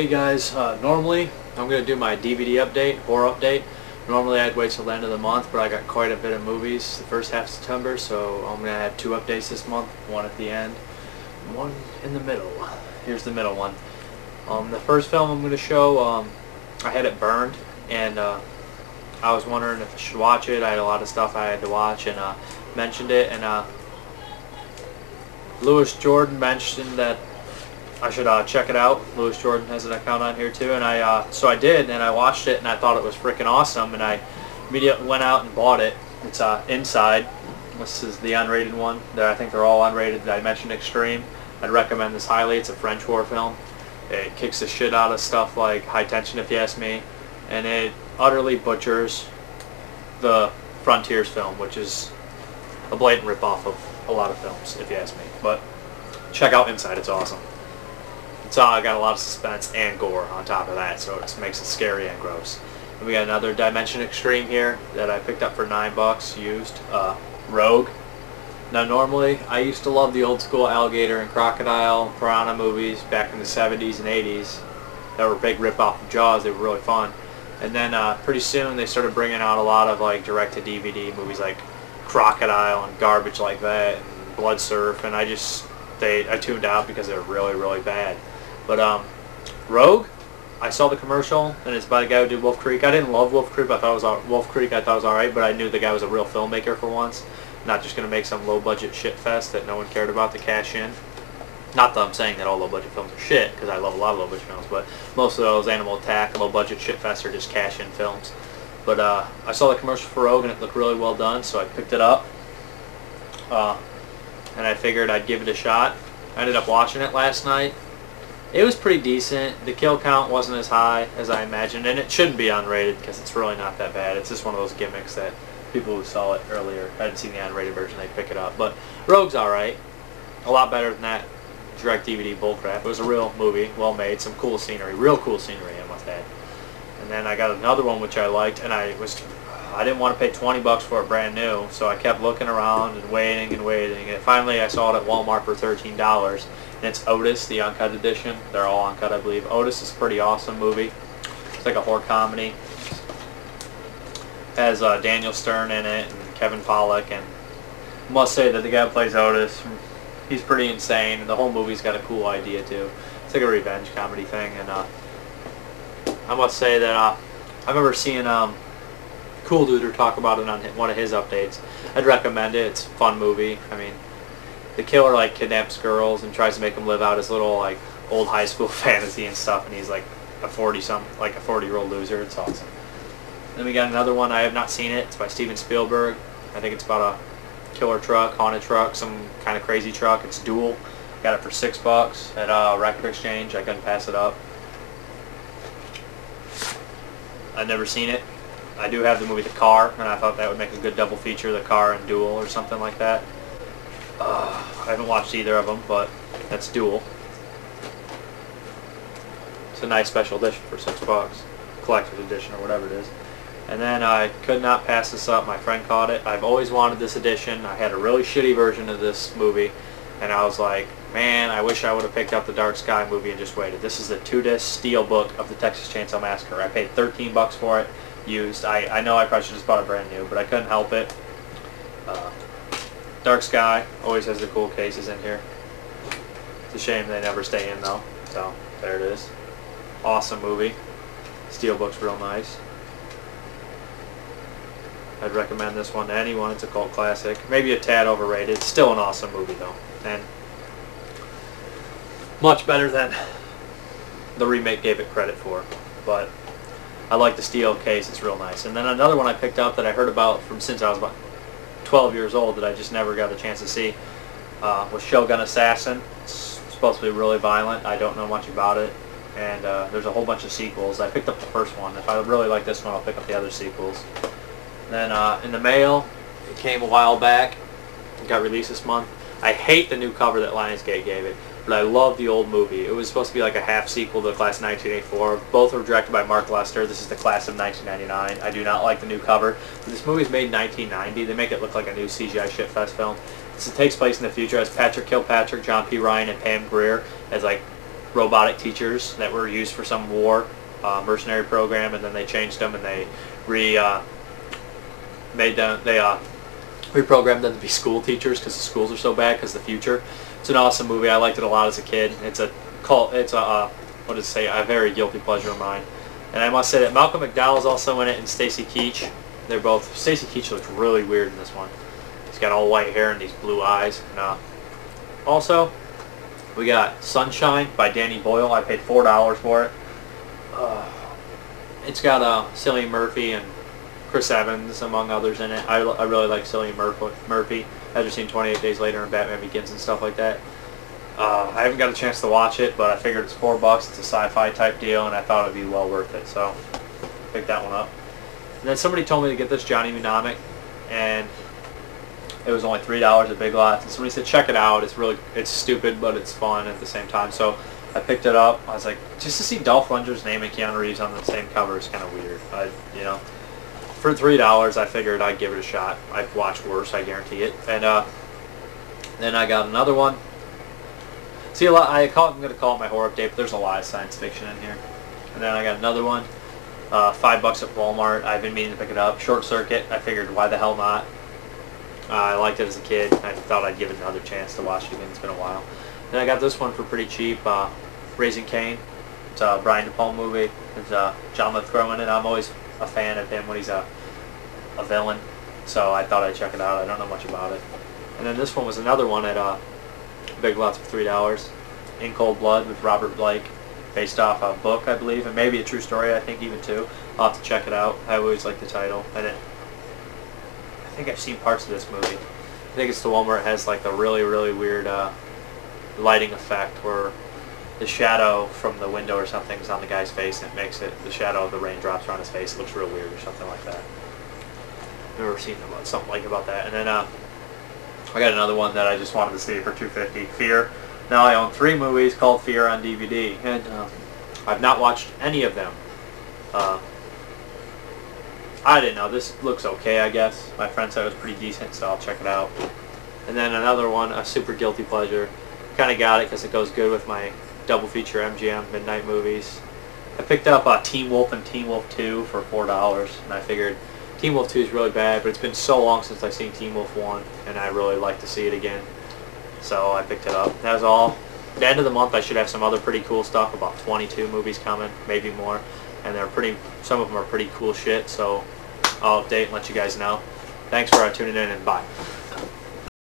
Hey guys, normally I'm going to do my DVD update, horror update. Normally I'd wait till the end of the month, but I got quite a bit of movies the first half of September, so I'm going to have 2 updates this month, one at the end, one in the middle. Here's the middle one. The first film I'm going to show, I had it burned, and I was wondering if I should watch it. I had a lot of stuff I had to watch, and mentioned it, and Lewis Jordan mentioned that I should check it out. Lewis Jordan has an account on here too, and so I did, and I watched it, and I thought it was freaking awesome, and I immediately went out and bought it. It's Inside. This is the unrated one. I think they're all unrated. I mentioned Extreme. I'd recommend this highly. It's a French horror film. It kicks the shit out of stuff like High Tension, if you ask me, and it utterly butchers the Frontiers film, which is a blatant ripoff of a lot of films, if you ask me. But check out Inside. It's awesome. It's got a lot of suspense and gore on top of that, so it makes it scary and gross. And we got another Dimension Extreme here that I picked up for $9 used. Rogue. Now normally, I used to love the old school alligator and crocodile, piranha movies back in the 70s and 80s that were a big rip-off of Jaws. They were really fun. And then pretty soon they started bringing out a lot of like direct-to-DVD movies like Crocodile and garbage like that, and Blood Surf, and I tuned out because they were really, really bad. But Rogue, I saw the commercial, and it's by the guy who did Wolf Creek. I didn't love Wolf Creek. I thought it was alright, but I knew the guy was a real filmmaker for once, not just gonna make some low-budget shit fest that no one cared about to cash in. Not that I'm saying that all low-budget films are shit, because I love a lot of low-budget films, but most of those Animal Attack, low-budget shit fests are just cash-in films. But I saw the commercial for Rogue, and it looked really well done, so I picked it up, and I figured I'd give it a shot. I ended up watching it last night. It was pretty decent. The kill count wasn't as high as I imagined, and it shouldn't be unrated because it's really not that bad. It's just one of those gimmicks that people who saw it earlier hadn't seen the unrated version, they pick it up. But Rogue's alright. A lot better than that direct DVD bullcrap. It was a real movie, well made, some cool scenery, real cool scenery, I must add. And then I got another one which I liked, and I didn't want to pay $20 for it brand new, so I kept looking around and waiting, and finally I saw it at Walmart for $13. And it's Otis, the Uncut edition. They're all Uncut, I believe. Otis is a pretty awesome movie. It's like a horror comedy. It has Daniel Stern in it and Kevin Pollak, and I must say that the guy who plays Otis, he's pretty insane, and the whole movie's got a cool idea too. It's like a revenge comedy thing, and I must say that I remember seeing Cool Duder talk about it on one of his updates. I'd recommend it. It's a fun movie. I mean, the killer like kidnaps girls and tries to make them live out his little like old high school fantasy and stuff, and he's like a 40-year-old loser. It's awesome. Then we got another one. I have not seen it. It's by Steven Spielberg. I think it's about a killer truck, haunted truck, some kind of crazy truck. It's Duel. Got it for $6 at Record Exchange. I couldn't pass it up. I've never seen it. I do have the movie The Car, and I thought that would make a good double feature, The Car and Duel or something like that. I haven't watched either of them, but that's Duel. It's a nice special edition for $6, collector's edition or whatever it is. And then I could not pass this up. My friend caught it. I've always wanted this edition. I had a really shitty version of this movie, and I was like, man, I wish I would have picked up the Dark Sky movie and just waited. This is the 2-disc Steelbook of the Texas Chainsaw Massacre. I paid $13 for it, used. I know I probably should have just bought it brand new, but I couldn't help it. Dark Sky always has the cool cases in here. It's a shame they never stay in though. So there it is. Awesome movie. Steelbook's real nice. I'd recommend this one to anyone. It's a cult classic. Maybe a tad overrated. It's still an awesome movie though, and much better than the remake gave it credit for. But I like the steel case. It's real nice. And then another one I picked up that I heard about from since I was about 12 years old that I just never got a chance to see was Shogun Assassin. It's supposed to be really violent. I don't know much about it, and there's a whole bunch of sequels. I picked up the first one. If I really like this one, I'll pick up the other sequels. Then in the mail, it came a while back. It got released this month. I hate the new cover that Lionsgate gave it, but I love the old movie. It was supposed to be like a half sequel to the class of 1984. Both were directed by Mark Lester. This is the class of 1999. I do not like the new cover. But this movie is made in 1990. They make it look like a new CGI shitfest film. It takes place in the future as Patrick Kilpatrick, John P. Ryan, and Pam Grier as like robotic teachers that were used for some war mercenary program, and then they changed them and they reprogrammed them to be school teachers because the schools are so bad because of the future. It's an awesome movie. I liked it a lot as a kid. It's a what does it say? A very guilty pleasure of mine. And I must say that Malcolm McDowell's also in it, and Stacy Keach. They're both. Stacy Keach looks really weird in this one. He's got all white hair and these blue eyes. And, also, we got Sunshine by Danny Boyle. I paid $4 for it. It's got Cillian Murphy and Chris Evans, among others, in it. I really like Cillian Murphy. After seeing 28 Days Later and Batman Begins and stuff like that. I haven't got a chance to watch it, but I figured it's $4. It's a sci-fi type deal, and I thought it'd be well worth it, so picked that one up. And then somebody told me to get this Johnny Mnemonic, and it was only $3 at Big Lots. And somebody said, check it out. It's stupid, but it's fun at the same time. So I picked it up. I was like, just to see Dolph Lundgren's name and Keanu Reeves on the same cover is kind of weird. For $3, I figured I'd give it a shot. I've watched worse, I guarantee it. And then I got another one. See, I'm going to call it my horror update, but there's a lot of science fiction in here. And then I got another one, $5 at Walmart. I've been meaning to pick it up. Short Circuit. I figured, why the hell not? I liked it as a kid. I thought I'd give it another chance to watch it again. It's been a while. Then I got this one for pretty cheap, Raising Cain. It's a Brian De Palma movie. There's John Lithgow in it. I'm always a fan of him when he's a villain, so I thought I'd check it out. I don't know much about it. And then this one was another one at Big Lots for $3. In Cold Blood with Robert Blake, based off a book, I believe, and maybe a true story, I think, even too. I'll have to check it out. I always like the title. And I think I've seen parts of this movie. I think it's the one where it has like the really, really weird lighting effect where the shadow from the window or something is on the guy's face, and it makes the shadow of the raindrops are on his face. It looks real weird or something like that. I've never seen something about that. And then I got another one that I just wanted to see for $2.50. Fear. Now I own 3 movies called Fear on DVD, and I've not watched any of them. I didn't know. This looks okay, I guess. My friend said it was pretty decent, so I'll check it out. And then another one, a super guilty pleasure. Kind of got it because it goes good with my double feature MGM midnight movies. I picked up Teen Wolf and Teen Wolf 2 for $4, and I figured Teen Wolf 2 is really bad, but it's been so long since I've seen Teen Wolf 1, and I really like to see it again. So I picked it up. That was all. At the end of the month, I should have some other pretty cool stuff, about 22 movies coming, maybe more. And some of them are pretty cool shit, so I'll update and let you guys know. Thanks for tuning in, and bye.